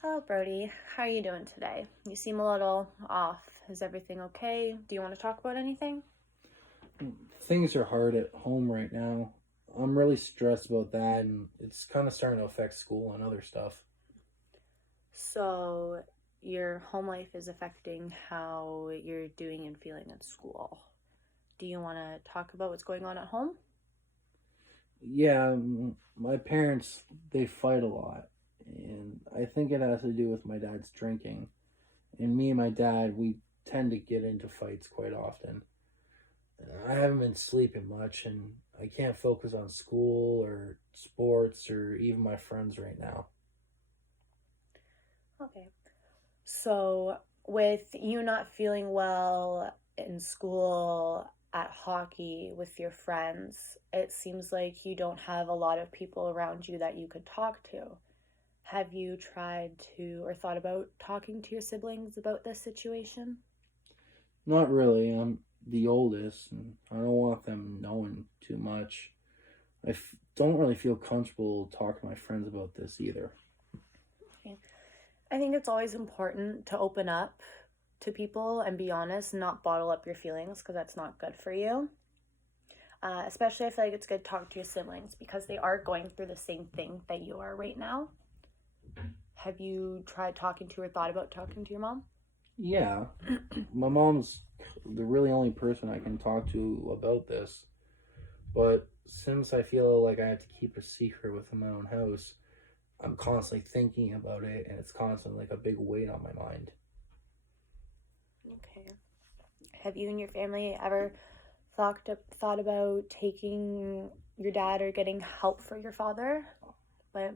Hello, Brody. How are you doing today? You seem a little off. Is everything okay? Do you want to talk about anything? Things are hard at home right now. I'm really stressed about that, and it's kind of starting to affect school and other stuff. So, your home life is affecting how you're doing and feeling at school. Do you want to talk about what's going on at home? Yeah, my parents, they fight a lot, and I think it has to do with my dad's drinking. And me and my dad, we tend to get into fights quite often. I haven't been sleeping much, and I can't focus on school or sports or even my friends right now. Okay. So, with you not feeling well in school, at hockey, with your friends, it seems like you don't have a lot of people around you that you could talk to. Have you tried to or thought about talking to your siblings about this situation? Not really. I'm the oldest, and I don't want them knowing too much. Don't really feel comfortable talking to my friends about this either. Okay. I think it's always important to open up to people and be honest, and not bottle up your feelings because that's not good for you. Especially, I feel like it's good to talk to your siblings because they are going through the same thing that you are right now. Have you tried talking to or thought about talking to your mom? Yeah, my mom's the really only person I can talk to about this, but since I feel like I have to keep a secret within my own house, I'm constantly thinking about it, and it's constantly like a big weight on my mind. Okay. Have you and your family ever thought about taking your dad or getting help for your father? But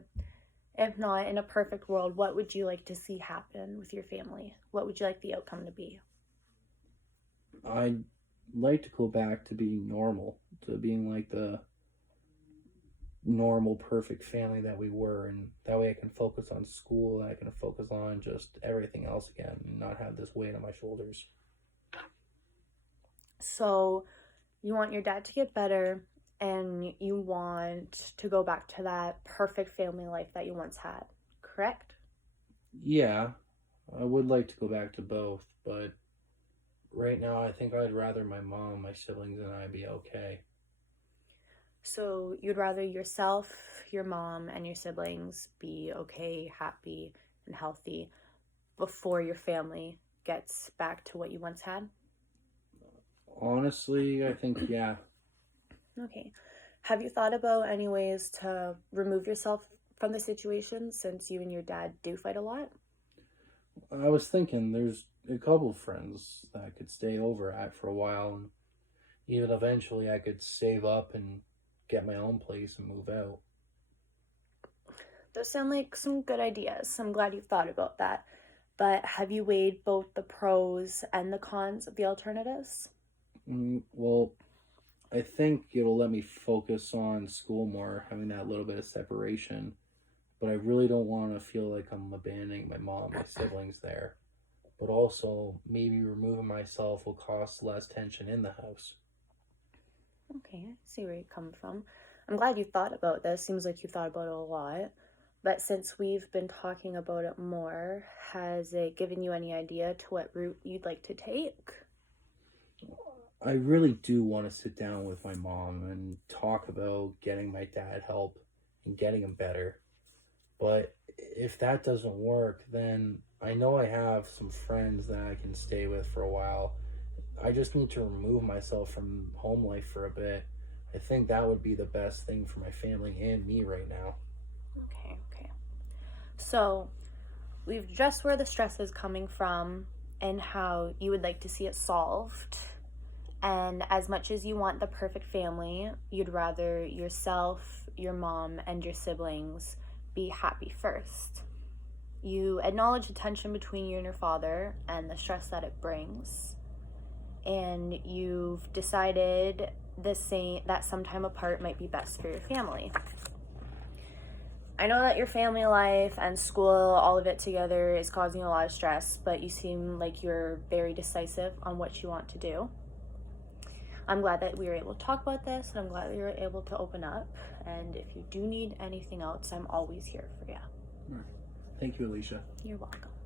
if not, in a perfect world, what would you like to see happen with your family? What would you like the outcome to be? I'd like to go back to being normal, to being like the normal, perfect family that we were, and that way I can focus on school and I can focus on just everything else again and not have this weight on my shoulders. So, you want your dad to get better and you want to go back to that perfect family life that you once had, correct? Yeah, I would like to go back to both, but right now I think I'd rather my mom, my siblings, and I be okay. So, you'd rather yourself, your mom, and your siblings be okay, happy, and healthy before your family gets back to what you once had? Honestly, I think, yeah. Okay. Have you thought about any ways to remove yourself from the situation since you and your dad do fight a lot? I was thinking there's a couple of friends that I could stay over at for a while, and even eventually I could save up and get my own place and move out. Those sound like some good ideas. I'm glad you've thought about that. But have you weighed both the pros and the cons of the alternatives? Well, I think it'll let me focus on school more, having that little bit of separation. But I really don't want to feel like I'm abandoning my mom, my siblings there. But also, maybe removing myself will cause less tension in the house. Okay, I see where you come from. I'm glad you thought about this. Seems like you thought about it a lot. But since we've been talking about it more, has it given you any idea to what route you'd like to take? I really do want to sit down with my mom and talk about getting my dad help and getting him better. But if that doesn't work, then I know I have some friends that I can stay with for a while. I just need to remove myself from home life for a bit. I think that would be the best thing for my family and me right now. Okay, okay. So we've addressed where the stress is coming from and how you would like to see it solved. And as much as you want the perfect family, you'd rather yourself, your mom, and your siblings be happy first. You acknowledge the tension between you and your father and the stress that it brings. And you've decided that some time apart might be best for your family. I know that your family life and school, all of it together, is causing a lot of stress, but you seem like you're very decisive on what you want to do. I'm glad that we were able to talk about this, and I'm glad that you were able to open up. And if you do need anything else, I'm always here for you. Thank you, Alicia. You're welcome.